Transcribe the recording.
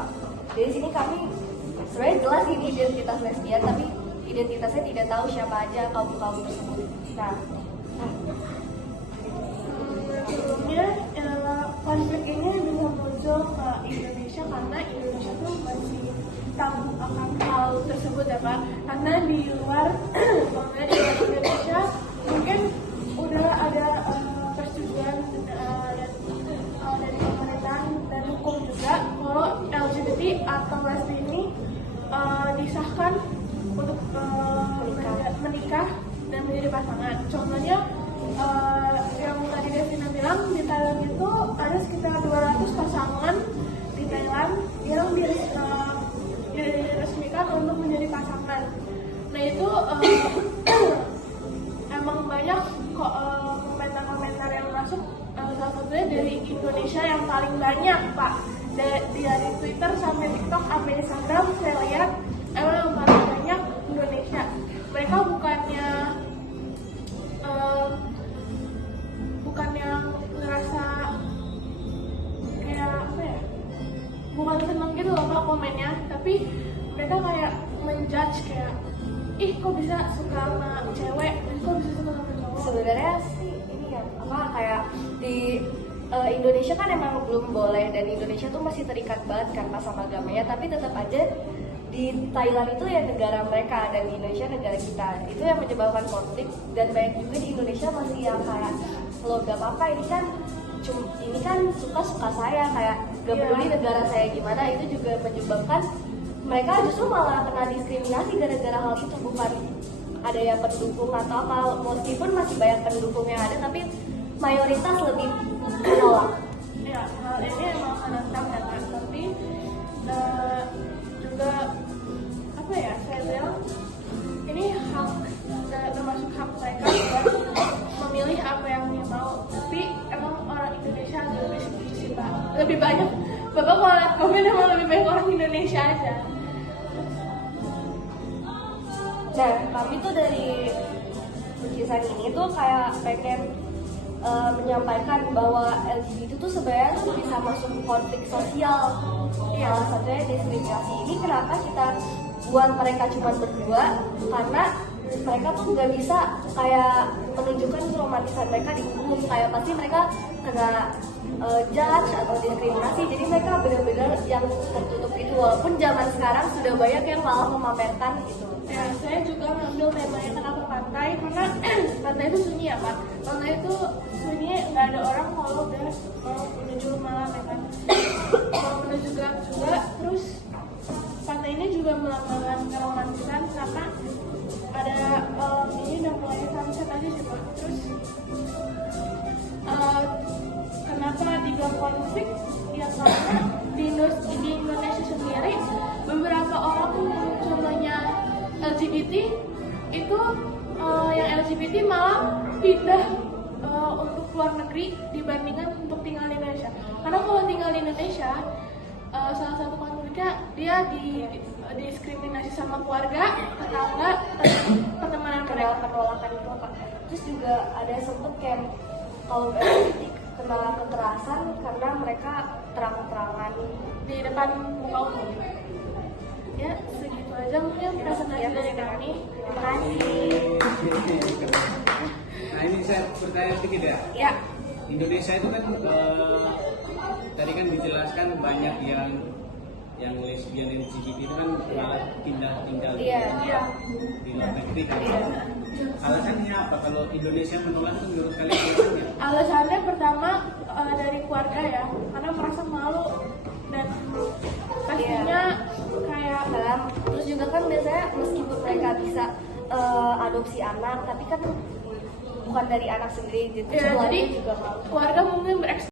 Pak. Dari sini kami sebenarnya jelas ini identitas lesbian, tapi identitasnya tidak tahu siapa aja kaum tersebut. Nah, sebelumnya konflik ini bisa muncul ke Indonesia karena Indonesia tuh masih tabu akan hal tersebut ya Pak. Karena di luar Indonesia mungkin udah ada persetujuan dari pemerintahan dan hukum juga kalau LGBT atau lesbi ini disahkan untuk menikah dan menjadi pasangan. Contohnya yang tadi Devina bilang di Thailand itu ada sekitar 200 pasangan di Thailand yang diresmikan untuk menjadi pasangan. Nah itu emang banyak kok komentar-komentar yang masuk, salah satunya dari Indonesia yang paling banyak Pak. Dari Twitter sampai TikTok sampai Instagram saya lihat emang yang paling banyak Indonesia. Mereka bukannya ngerasa kayak apa ya, bukan seneng gitu loh Pak komennya, tapi mereka kayak menjudge kayak ih kok bisa suka sama cewek, kok bisa suka sama cowok. sebenarnya sih ini ya kayak di Indonesia kan emang belum boleh, dan Indonesia tuh masih terikat banget kan sama agamanya, tapi tetap aja di Thailand itu ya negara mereka dan di Indonesia negara kita, itu yang menyebabkan konflik. Dan banyak juga di Indonesia masih yang kayak lo gak apa-apa, ini kan suka saya, kayak gak peduli negara saya gimana. Itu juga menyebabkan mereka justru malah kena diskriminasi gara-gara hal itu, bukan ada yang pendukung atau apa. Meskipun masih banyak pendukung yang ada, tapi mayoritas lebih menolak. Ya, hal ini emang menentang ya kan, tapi juga apa ya, saya bilang ini hak, termasuk hak mereka buat memilih apa yang dia mau. Tapi emang orang Indonesia agak lebih sedikit sih Pak, lebih banyak Bapak kalau lihat komen emang lebih banyak orang Indonesia aja. Nah, kami tuh dari lukisan ini tuh kayak pengen menyampaikan bahwa LGBT itu sebenarnya tuh bisa masuk konflik sosial. Salah satunya diskriminasi. Ini kenapa kita buat mereka cuma berdua, karena mereka tuh nggak bisa kayak menunjukkan keromantisan mereka di umum, kayak pasti mereka kena judge atau diskriminasi. Jadi mereka benar-benar yang tertutup itu, walaupun zaman sekarang sudah banyak yang malah memamerkan gitu. Ya, saya juga ngambil temanya kenapa pantai, karena pantai itu sunyi ya Pak. Pantai itu sunyi, nggak ada orang kalau udah mau menuju malam ya kan. Mau menuju gelap juga. Terus pantai ini juga melambangkan keromantisan karena ada ini udah mulai sunset aja sih Pak. Terus kenapa dibilang konflik? Ya karena di Indonesia sendiri beberapa orang contohnya LGBT itu yang LGBT malah pindah untuk luar negeri dibandingkan untuk tinggal di Indonesia. Karena kalau tinggal di Indonesia salah satu konfliknya dia diskriminasi sama keluarga, tetangga, pertemanan mereka. Penolakan itu Pak. Terus juga ada sempet kayak kaum LGBT kena kekerasan karena mereka terang-terangan di depan muka umum. Ya, segitu aja mungkin presentasi dari kami. Terima kasih. Nah ini saya bertanya sedikit ya. Ya. Indonesia itu kan tadi kan dijelaskan banyak yang lesbian dan LGBT itu kan malah pindah tinggal di luar negeri kan. Alasannya apa kalau Indonesia menolak itu menurut kalian alasannya? Alasannya pertama dari keluarga ya, karena merasa malu dan pastinya kayak Terus juga kan biasanya meskipun mereka bisa adopsi anak, tapi kan bukan dari anak sendiri, ya, jadi juga malu. keluarga mungkin